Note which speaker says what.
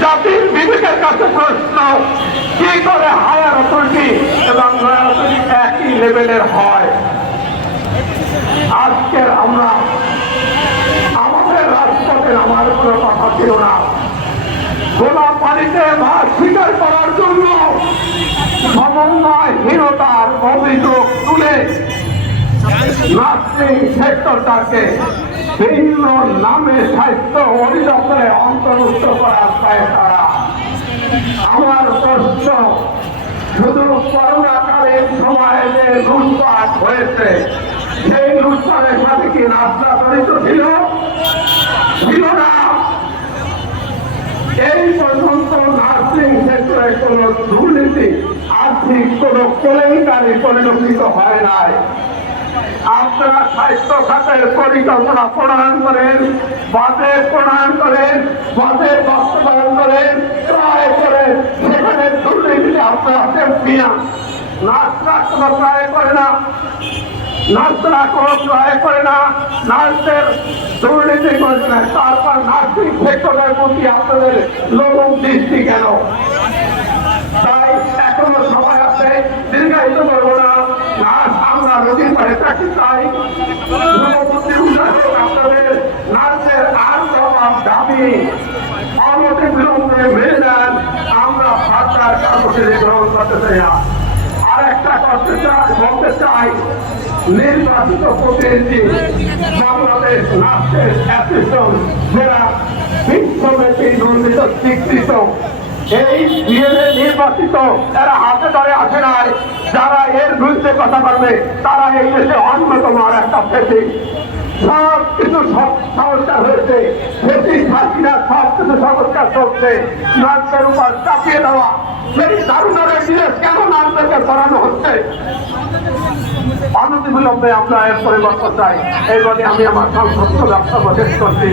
Speaker 1: জাতির বিবেকের কাছে প্রশ্ন, কি করে হায়ার অথরিটি এবং লোয়ার অথরিটি একই লেভেলের হয়? আজকে আমরা, আমাদের রাজপথে আমার কোনো কথা ছিল না। খোলা পানিতে মাছ শিকার করার জন্য সমন্বয় সমন্বয়হীনতার অভিযোগ তুলে সেক্টরটাকে ভিন্ন নামে স্বাস্থ্য অধিদপ্তরে অন্তর্ভুক্ত করার তারা। আমার প্রশ্ন, শুধু করোনাকালীন সময়ে যে লুটপাট হয়েছে, সেই লুটপাটের সাথে কি নাস্তা জড়িত ছিল? ছিল না। এই পর্যন্ত নার্সিং সেক্টরে কোন দুর্নীতি, আর্থিক কোন কেলেঙ্কারি পরিলক্ষিত হয় নাই। আপনারা স্বাস্থ্য খাতের পরিকল্পনা প্রণয়ন করেন বাজেট প্রণয়ন করেন বাজেট বাস্তবায়ন করেন, ক্রয় করেন, সেখানে দুর্নীতিতে আপনারা চ্যাম্পিয়ন নার্সরা কোনো ক্রয় করে না, নার্সরা কোনো ক্রয় করে না নার্সের দুর্নীতি করে না। তারপর নার্সিং সেক্টরের প্রতি আপনাদের লোক দৃষ্টি কেন? তাই এখনও সময় আছে, দীর্ঘায়িত করব না। নার্স রোগীর পাশে থাকি চাই আপনাদের নার্সের আর জবাব দাবি, অনতি বিলম্বে মেনে নেন, আমরা সরকার কর্মসূচি গ্রহণ করতে চাই আর একটা করতে চাই, বলতে চাই, নির্বাচিত প্রতিনিধি বাংলাদেশ নার্সের অ্যাসোসিয়েশন যারা বিশ্বব্যাপী দুর্নীত স্বীকৃত এই নির্বাচিত, এরা হাতে ধরে আসে নাই। যারা এর বিরুদ্ধে কথা বলবে, তারা এই দেশে অন্যতম আর একটা ফেসি। সব কিছু সংস্কার হয়েছে। সব কিছু সংস্কার নার্সের উপর চাপিয়ে দেওয়া। সেই দারুণারের জিনিস কেন নার্সদেরকে করানো হচ্ছে? অনতি বিলম্বে আমরা এর পরিবর্তন চাই। এই বলে আমি আমার সংসদ বক্তব্য শেষ করছি।